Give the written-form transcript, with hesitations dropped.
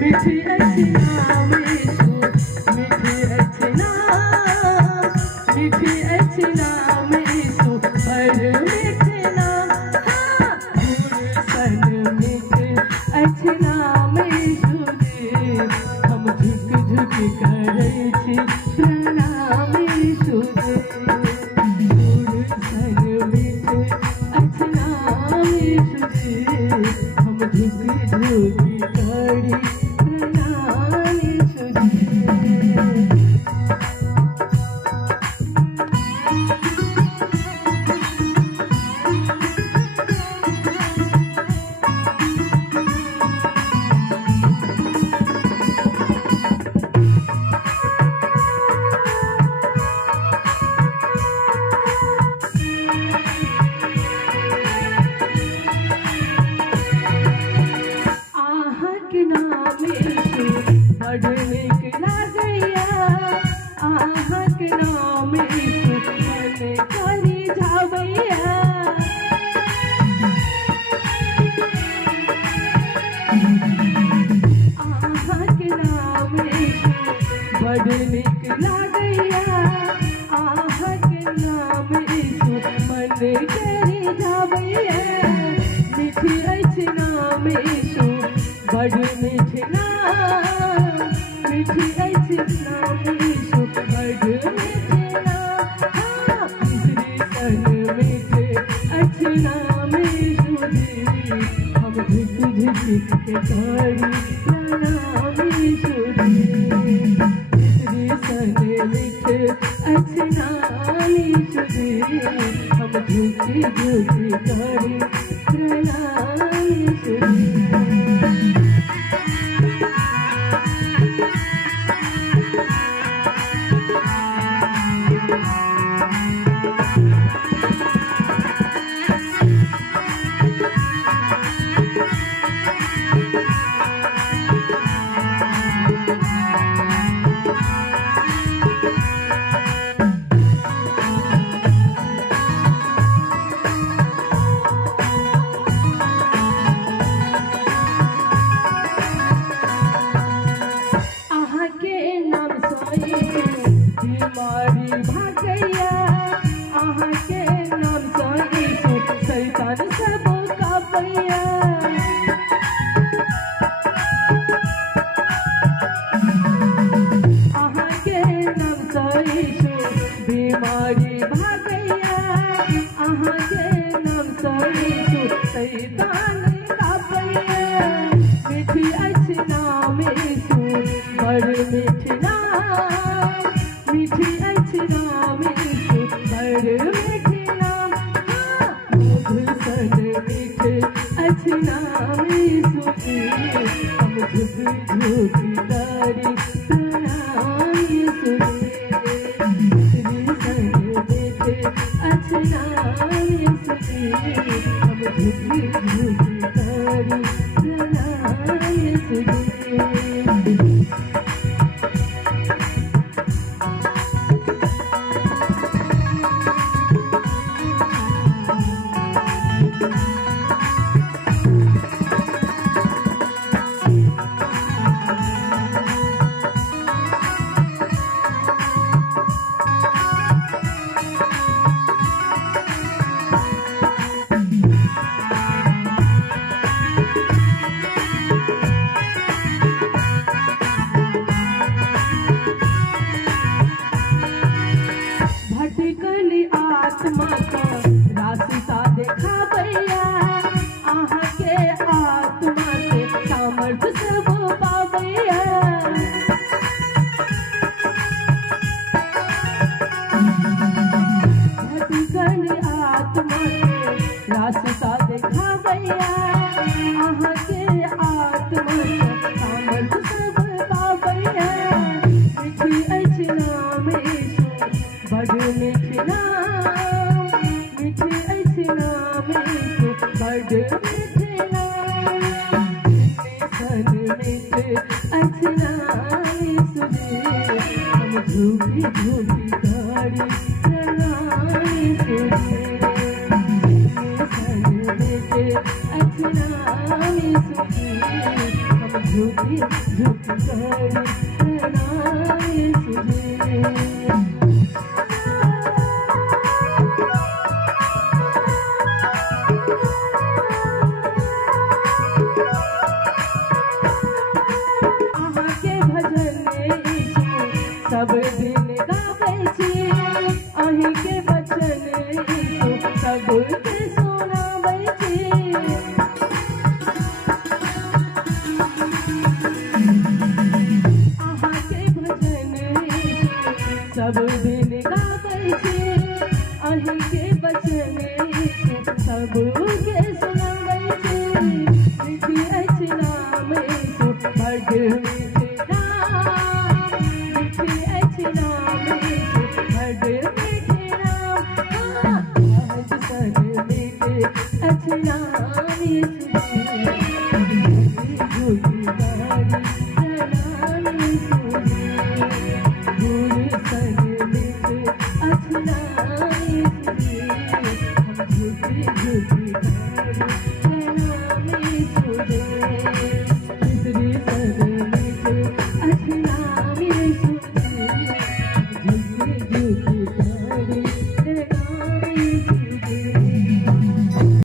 मीठी अच्छी नाम यीशु, मीठी अच्छी नाम, मीठी अच्छी नाम यीशु, बड़ मीठे नाम, हाँ गुड़ सन मीठे अच्छी नाम यीशु जी, हम झुक झुक करै छी प्रणाम यीशु जी, गुड़ सन मीठे अच्छी नाम यीशु जी, हम झुक झुक करी प्रणाम यीशु जी। बड़ नीक लागैया अहाँक नाम यीशु, मन करी जाबैया, अहाँक नाम यीशु, बड़ नीक लागैया अहाँक नाम यीशु, मन करी जाबैया, मीठी अछि नाम यीशु, बड़ मीठ नाम, मीठी अछि नाम यीशु, बड़ मीठे नाम, हाँ मिश्री सन मीठे अछि नाम यीशु जी, हम झुक झुक के करी प्रणाम यीशु जी, मिश्री सन मीठे अछि नाम यीशु जी, हम झुक झुक करी प्रणाम यीशु जी। बीमारी भागैया अहाँके नाम सँ यीशु, शैतान सब कापैया, अहाँके नाम सँ यीशु, बीमारी भागैया अहाँके नाम सँ यीशु, शैतान कापैया, मीठी अछि नाम यीशु, बड़ मीठ नाम, मीठी अछि नाम यीशु, बड़ मीठे नाम, हाँ मधुर सन मीठे अछि नाम यीशु जी, हम झुक झुक करी प्रणाम यीशु जी, मिश्री सन मीठे अछि नाम यीशु जी, हम झुक झुक करी प्रणाम यीशु जी। भटकली आत्मा का रास्ता देखाबैया अहाँके आत्मा से सामर्थ्य सब पाबैया, भटकली आत्मा के रास्ता देखाबैया अहाँके आत्मा से सामर्थ्य सब पाबैया, मीठी अछि नाम यीशु, बड़ मीठ नाम, मीठी अछि नाम यीशु, बड़ मीठे नाम, सन मीठे अछि नाम यीशु जी, हम झुकी झुकी करी प्रणाम यीशु जी, सन मीठे अछि नाम यीशु जी, हम झुकी झुकी कर प्रणाम यीशु जी। अहाँके भजन यीशु सब दिन गाबै छी, अहींके वचन यीशु सबके सुनाबै छी। अहाँके भजन यीशु सब दिन गाबै छी, अहींके वचन यीशु सबके सुनाबै छी। मीठी अछि नाम यीशु बड़ मीठी नाम, मीठी अछि नाम यीशु बड़ मीठी नाम, सहज सन मीठे अछि नाम